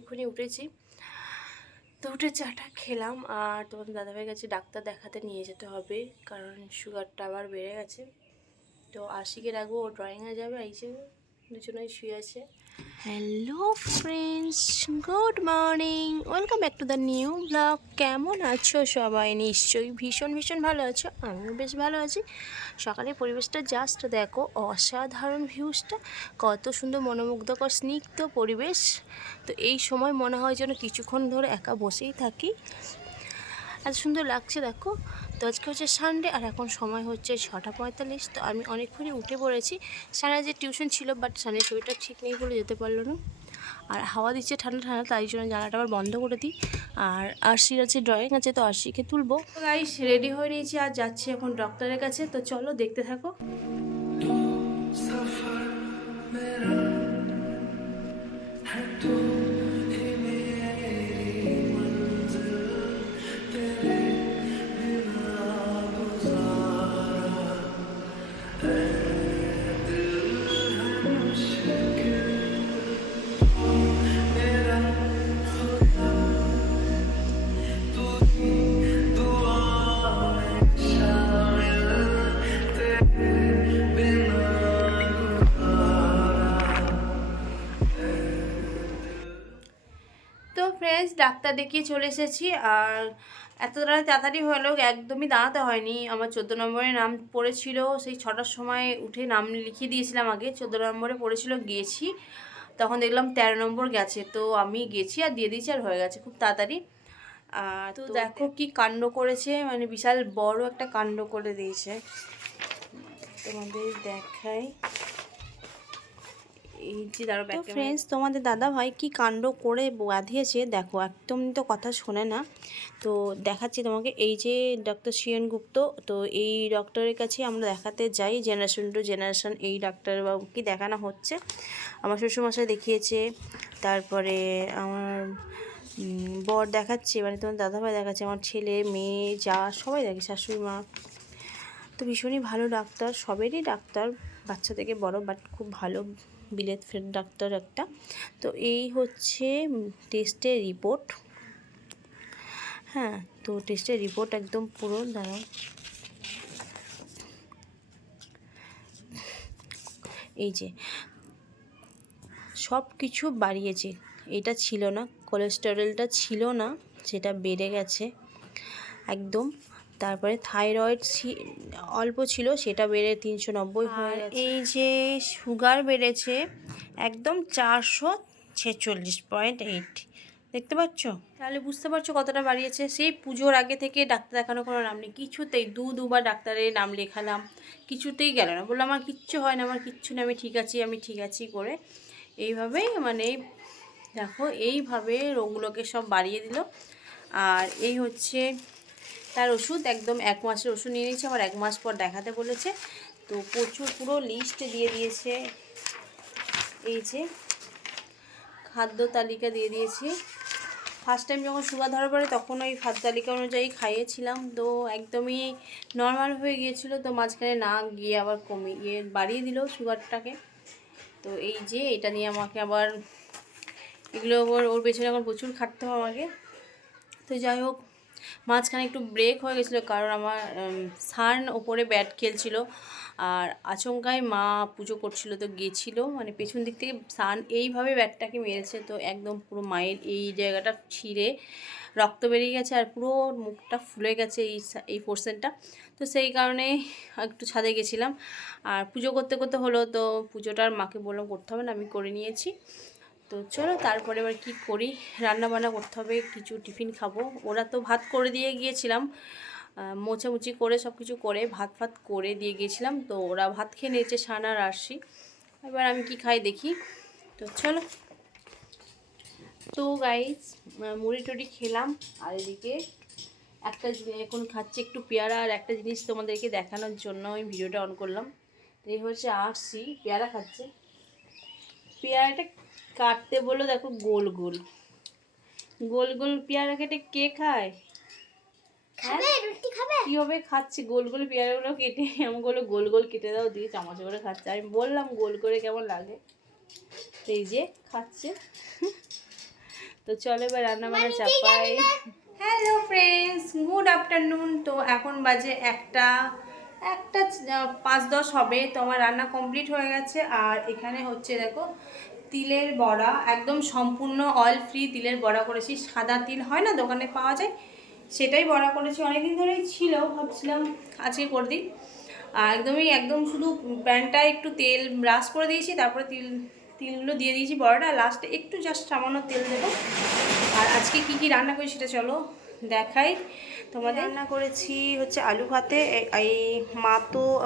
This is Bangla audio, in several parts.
এক্ষুনি উঠেছি, তো উঠে চাটা খেলাম। আর তোমাদের দাদাভাই কাছে ডাক্তার দেখাতে নিয়ে যেতে হবে, কারণ সুগারটা আবার বেড়ে গেছে। তো আশিকে রাখবো, ও ড্রয়িংয়ে যাবে, এই যে দুজনেই শুয়ে আছে। Hello friends, good morning, welcome back to the new blog. কেমন আছো সবাই? নিশ্চয়ই ভীষণ ভীষণ ভালো আছো, আমিও বেশ ভালো আছি। সকালের পরিবেশটা জাস্ট দেখো, অসাধারণ ভিউজটা, কত সুন্দর মনোমুগ্ধকর স্নিগ্ধ পরিবেশ। তো এই সময় মনে হয় যেন কিছুক্ষণ ধরে একা বসেই থাকি, এত সুন্দর লাগছে দেখো। তো আজকে হচ্ছে সানডে, আর এখন সময় হচ্ছে 6:45। তো আমি অনেকক্ষণই উঠে পড়েছি। সানা যে টিউশন ছিল, বাট সানের শরীরটা ঠিক নেই বলে যেতে পারলো না। আর হাওয়া দিচ্ছে ঠান্ডা ঠান্ডা, তাই জন্য জানালাটা আবার বন্ধ করে দিই। আর আরশির আছে ড্রয়িং আছে, তো আরশিকে তুলবো। তো গাইস রেডি হয়ে নিয়েছি আর যাচ্ছি এখন ডক্টরের কাছে। তো চলো দেখতে থাকো। তো ফ্রেন্ডস, ডাক্তার দেখিয়ে চলে এসেছি। আর এতটা তাড়াতাড়ি হলেও একদমই দাঁড়াতে হয়নি। আমার 14 নম্বরে নাম পড়েছিল, সেই 6টার সময় উঠে নাম লিখিয়ে দিয়েছিলাম। আগে 14 নম্বরে পড়েছিল, গিয়েছি, তখন দেখলাম 13 নম্বর গেছে। তো আমি গেছি আর দিয়ে দিয়েছি, আর হয়ে গেছে খুব তাড়াতাড়ি। তো দেখো কি কাণ্ড করেছে, মানে বিশাল বড় একটা কাণ্ড করে দিয়েছে। তোমাদের দেখাই, এই যে দাঁড়ো। তো ফ্রেন্ডস, তোমাদের দাদা ভাই কি কাণ্ড করে বাঁধিয়েছে দেখো, একদম তো কথা শোনে না। তো দেখাচ্ছি তোমাকে, এই যে ডক্টর শিয়ন গুপ্ত। তো এই ডক্টরের কাছে আমরা দেখাতে যাই, জেনারেশন টু জেনারেশন এই ডাক্তারবাবুকে দেখানো হচ্ছে। আমার শ্বশুরমশাই দেখিয়েছে, তারপরে আমার বর দেখাচ্ছে, মানে তোমার দাদাভাই দেখাচ্ছে, আমার ছেলে মেয়ে যা সবাই দেখে, শাশুড়ি মা। তো ভীষণই ভালো ডাক্তার, সবেরই ডাক্তার, বাচ্চা থেকে বড়, বাট খুব ভালো বিলেত ফেরত ডাক্তার একটা। তো এই হচ্ছে টেস্টের রিপোর্ট। হ্যাঁ, তো টেস্টের রিপোর্ট একদম পুরো দাঁড়াও, এই যে সব কিছু বাড়িয়েছে। এটা ছিল না, কোলেস্টেরলটা ছিল না, সেটা বেড়ে গেছে একদম। তারপরে থাইরয়েড অল্প ছিল, সেটা বেড়ে 390 হয়ে গেছে। এই যে সুগার বেড়েছে একদম 446.8, দেখতে পাচ্ছ? তাহলে বুঝতে পারছো কতটা বাড়িয়েছে। সেই পুজোর আগে থেকে ডাক্তার দেখানো কোনো নাম নেই, কিছুতেই দুবার ডাক্তারের নাম লেখালাম, কিছুতেই গেল না। বললাম আমার কিচ্ছু হয় না, আমার কিচ্ছু না, আমি ঠিক আছি করে এইভাবেই, মানে দেখো এইভাবে রোগগুলোকে সব বাড়িয়ে দিল। আর এই হচ্ছে তার ওষুধ, একদম 1 মাসের ওষুধ নিয়ে নিয়েছে, আবার 1 মাস পর দেখাতে বলেছে। তো প্রচুর পুরো লিস্ট দিয়ে দিয়েছে, এই যে খাদ্য তালিকা দিয়ে দিয়েছি। ফার্স্ট টাইম যখন সুগার ধরা পড়ে তখন ওই খাদ্য তালিকা অনুযায়ী খাইয়েছিলাম, তো একদমই নর্মাল হয়ে গিয়েছিলো। তো মাঝখানে না গিয়ে আবার কমিয়ে বাড়িয়ে দিল সুগারটাকে। তো এই যে এটা নিয়ে আমাকে আবার এগুলো ওর পেছনে এখন প্রচুর খাটতে হবে আমাকে। তো যাই হোক, মাঝখানে একটু ব্রেক হয়ে গেছিলো, কারণ আমার সান ওপরে ব্যাট খেলছিল, আর আচমকায় মা পুজো করছিল, তো গেছিলো, মানে পেছন দিক থেকে সান এইভাবে ব্যাটটাকে মেরেছে। তো একদম পুরো মায়ের এই জায়গাটা ছিঁড়ে রক্ত বেরিয়ে গেছে, আর পুরো মুখটা ফুলে গেছে এই পোর্শনটা। তো সেই কারণে একটু ছাদে গেছিলাম, আর পুজো করতে করতে হলো। তো পুজোটার মাকে বললাম করতে হবে না, আমি করে নিয়েছি। তো চলো তারপরে এবার কী করি, রান্না বান্না করতে হবে, কিছু টিফিন খাবো। ওরা তো ভাত করে দিয়ে গিয়েছিলাম, মোছামুছি করে সব কিছু করে ভাত করে দিয়ে গিয়েছিলাম। তো ওরা ভাত খেয়ে নিয়েছে, সানা আর আরশি। এবার আমি কি খাই দেখি। তো চলো। তো গাইস, মুড়ি টুড়ি খেলাম, আর এদিকে একটা এখন খাচ্ছি একটু পেয়ারা। আর একটা জিনিস তোমাদেরকে দেখানোর জন্য আমি ভিডিওটা অন করলাম। এই হচ্ছে আরশি পেয়ারা খাচ্ছে। পেয়ারাটা কাটতে বললো, দেখো গোল গোল গোল গোল পেয়ারা কেটে কে খায়? কিভাবে খাচ্ছে গোল গোল পেয়ারাগুলো কেটে, এমনগুলো গোল গোল কেটে দাও, দিয়ে চামচে করে খাচ্ছে। আমি বললাম গোল করে কেমন লাগে, এই যে খাচ্ছে। তো চলো এবার রান্না বান্না চাপাই। Hello friends, good afternoon. তো এখন বাজে একটা 5-10 হবে। তো আমার রান্না কমপ্লিট হয়ে গেছে। আর এখানে হচ্ছে দেখো তিলের বড়া, একদম সম্পূর্ণ অয়েল ফ্রি তিলের বড়া করেছি। সাদা তিল হয় না, দোকানে পাওয়া যায়, সেটাই বড়া করেছি। অনেকদিন ধরেই ছিল, ভাবছিলাম আজকে করে দিই। আর একদম শুধু প্যানটায় একটু তেল ব্রাশ করে দিয়েছি, তারপরে তিলগুলো দিয়ে দিয়েছি বড়াটা। লাস্টে একটু জাস্ট সামান্য তেল দেবো। আর আজকে কি কি রান্না করি সেটা চলো দেখাই তোমাদের। রান্না করেছি হচ্ছে আলু ভাতে। এই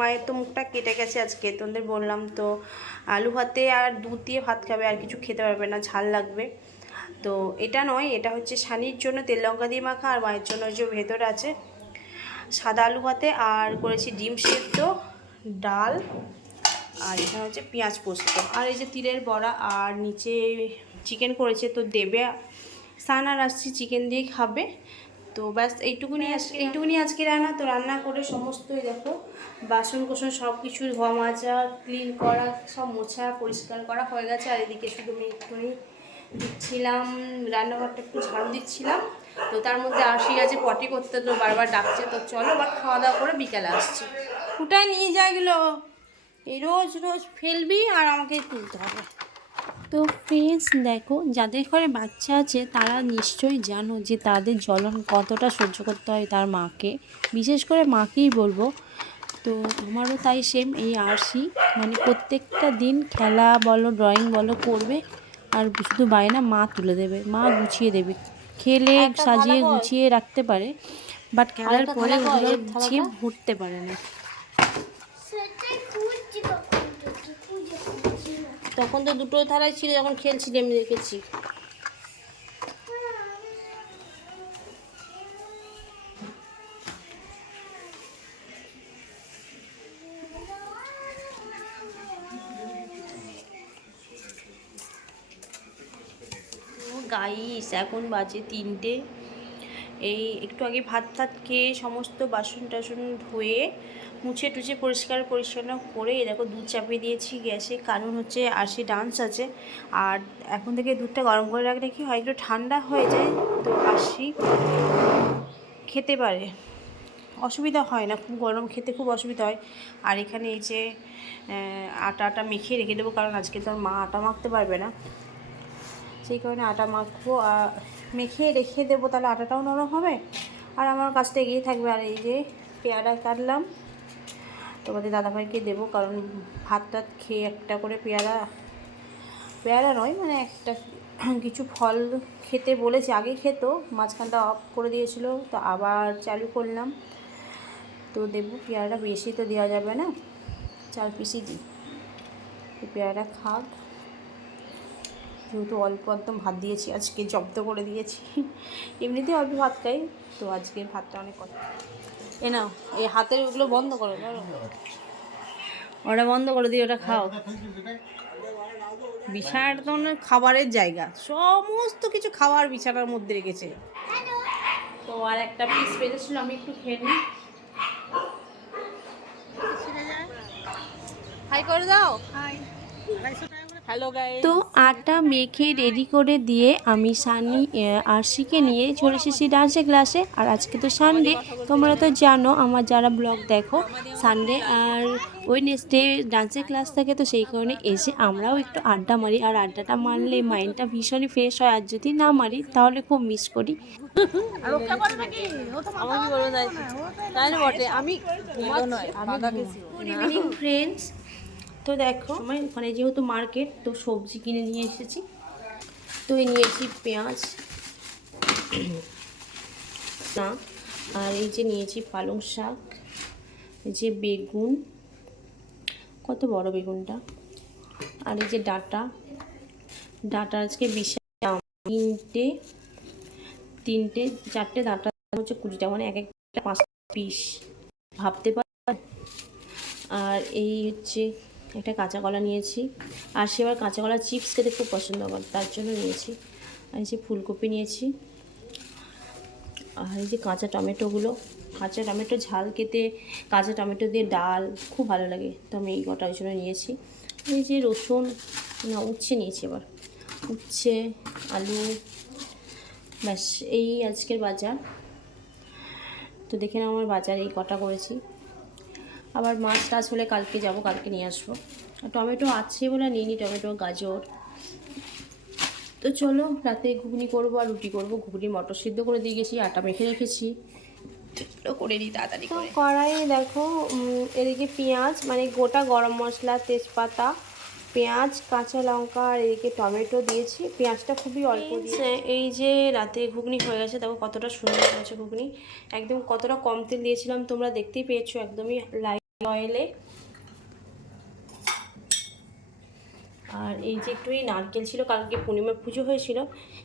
মায়ের তো মুখটা কেটে গেছে আজকে, তোমাদের বললাম তো। আলু ভাতে আর দুধ দিয়ে ভাত খাবে, আর কিছু খেতে পারবে না, ঝাল লাগবে। তো এটা নয়, এটা হচ্ছে সানির জন্য তেল লঙ্কা দিয়ে মাখা, আর মায়ের জন্য যে ভেতরে আছে সাদা আলু ভাতে। আর করেছি ডিম সেদ্ধ, ডাল, আর এখানে হচ্ছে পেঁয়াজ পোস্ত, আর এই যে তিলের বড়া। আর নিচে চিকেন করেছে, তো দেবে সান আর আসছি চিকেন দিয়ে খাবে। তো ব্যাস এইটুকুনি আজকে রান্না। তো রান্না করে সমস্তই দেখো বাসন কোসন সব কিছু ধোয়া মাজা, ক্লিন করা, সব মোছা পরিষ্কার করা হয়ে গেছে। আর এদিকে শুধু আমি একটুখানি দিচ্ছিলাম, রান্নাঘরটা একটু ঝাড়ু দিচ্ছিলাম। তো তার মধ্যে আসি আছে পটি করতে, তো বারবার ডাকছে। তো চলো আবার খাওয়া দাওয়া করে বিকেলে আসছি। কোথায় নিয়ে যায় এগুলো? এই রোজ রোজ ফেলবি আর আমাকে তুলতে হবে। তো ফ্রেন্ডস দেখো, যাদের ঘরে বাচ্চা আছে তারা নিশ্চয়ই জানো যে তাদের জ্বলন কতটা সহ্য করতে হয় তার মাকে, বিশেষ করে মাকেই বলবো। তো আমারও তাই সেম। এই আরশি মানে প্রত্যেকটা দিন খেলা বলো ড্রয়িং বলো করবে, আর শুধু বায়না মা তুলে দেবে, মা গুছিয়ে দেবে। খেলে সাজিয়ে গুছিয়ে রাখতে পারে, বাট খেলার পরে ওগুলো গুছিয়ে ভরতে পারে না। তখন তো দুটো থালাই ছিল, যখন খেলছিলি আমি দেখেছি। গাইস এখন বাজে 3টে। এই একটু আগে ভাত খেয়ে সমস্ত বাসন টাসন ধুয়ে মুছে টুছে পরিষ্কার পরিচ্ছন্ন করে দেখো দুধ চাপিয়ে দিয়েছি গ্যাসে। কারণ হচ্ছে আরশি ডান্স আছে, আর এখন থেকে দুধটা গরম করে রাখলে কি হয়, একটু ঠান্ডা হয়ে যায়, তো আরশি খেতে পারে, অসুবিধা হয় না। খুব গরম খেতে খুব অসুবিধা হয়। আর এখানে এই যে আটা মেখে রেখে দেবো, কারণ আজকে তো মা আটা মাখতে পারবে না, সেই কারণে আটা মাখবো আর মেখে রেখে দেবো, তাহলে আটাটাও নরম হবে আর আমার কাজটা এগিয়ে থাকবে। আর এই যে পেয়ারা কাটলাম, তোমাদের দাদাভাইকে দেবো, কারণ ভাত টাত খেয়ে একটা করে পেয়ারা নয় মানে একটা কিছু ফল খেতে বলেছে। আগে খেত, মাঝখানটা অফ করে দিয়েছিল, তো আবার চালু করলাম। তো দেবো পেয়ারা, বেশি তো দেওয়া যাবে না, 4 পিসই দিই। পেয়ারা খাক, যেহেতু অল্প একদম ভাত দিয়েছি, আজকে জব্দ করে দিয়েছি। এমনিতে অল্প ভাত খাই, তো আজকে ভাতটা অনেক কথা। এ নাও, এই হাতের ওগুলো বন্ধ করো, ওটা বন্ধ করে দিয়ে ওটা খাও। বিছানাটা তো খাবারের জায়গা, সমস্ত কিছু খাবার বিছানার মধ্যে রেখেছে। তো আর একটা পিস পেয়েছিল, আমি একটু খেয়ে নিই। হাই করে দাও। Hello guys. তো আটা মেখে রেডি করে দিয়ে আমি আরশিকে নিয়ে চলে এসেছি ডান্সের ক্লাসে। আর আজকে তো সানডে, তোমরা তো জানো আমার যারা ব্লগ দেখো, সানডে আর ওয়েডনেসডে ডান্সের ক্লাস থাকে, তো সেই কারণে এসে আমরাও একটু আড্ডা মারি। আর আড্ডাটা মারলে মাইন্ডটা ভীষণই ফ্রেশ হয়, আর যদি না মারি তাহলে খুব মিস করি। ফ্রেন্ডস তো দেখো ওখানে যেহেতু মার্কেট, তো সবজি কিনে নিয়ে এসেছি। তো নিয়েছি পেঁয়াজ না, আর এই যে নিয়েছি পালং শাক, এই যে বেগুন, কত বড় বেগুনটা, আর এই যে ডাটা আজকে বিশাল, তিনটে 4টে ডাটা হচ্ছে 20 টাকা, মানে এক একটা 5 পিস, ভাবতে পার। আর এই হচ্ছে একটা কাঁচা কলা নিয়েছি, আর সে আবার কাঁচা কলা চিপস খেতে খুব পছন্দ করে, তার জন্য নিয়েছি। আর এই যে ফুলকপি নিয়েছি, আর এই যে কাঁচা টমেটো ঝাল খেতে, কাঁচা টমেটো দিয়ে ডাল খুব ভালো লাগে, তো আমি এই কটা ওই জন্য নিয়েছি। এই যে রসুন না উচ্ছে নিয়েছি, আবার উচ্ছে, আলু, ব্যাস এই আজকের বাজার। তো দেখে নাও আমার বাজার এই কটা করেছি। আবার মাছ টাছ হলে কালকে যাব, কালকে নিয়ে আসবো। আর টমেটো আছে বলে নিয়ে নিই, টমেটো গাজর। তো চলো রাতে ঘুগনি করবো আর রুটি করবো। ঘুগনি মটর সিদ্ধ করে দিয়ে গেছি, আটা মেখে রেখেছি, করে নিই তাড়াতাড়ি করে। কড়াইয়ে দেখো এদিকে পেঁয়াজ মানে গোটা গরম মশলা, তেজপাতা, পেঁয়াজ, কাঁচা লঙ্কা আর এদিকে টমেটো দিয়েছি। পেঁয়াজটা খুবই অল্প দিয়েছি। এই যে রাতে ঘুগনি হয়ে গেছে, দেখো কতটা সুন্দর হয়েছে ঘুগনি। একদম কতটা কম তেল দিয়েছিলাম তোমরা দেখতেই পেয়েছো, একদমই লাইট অয়েলে। আর এই যে একটু নারকেল ছিল, কালকে পূর্ণিমা পুজো হয়েছিল,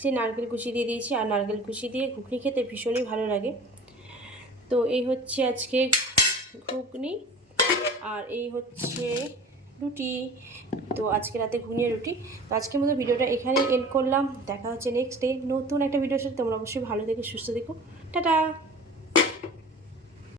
সেই নারকেল কুচি দিয়ে দিয়েছি। আর নারকেল কুচি দিয়ে ঘুগনি খেতে ভীষণই ভালো লাগে। তো এই হচ্ছে আজকে ঘুগনি আর এই হচ্ছে রুটি। তো আজকে রাতে ঘুগনি রুটি। তো আজকের মতো ভিডিওটা এখানে এন্ড করলাম। দেখা হচ্ছে নেক্সট ডে নতুন একটা ভিডিওর সাথে। তোমরা অবশ্যই ভালো থেকো, সুস্থ থেকো। টাটা।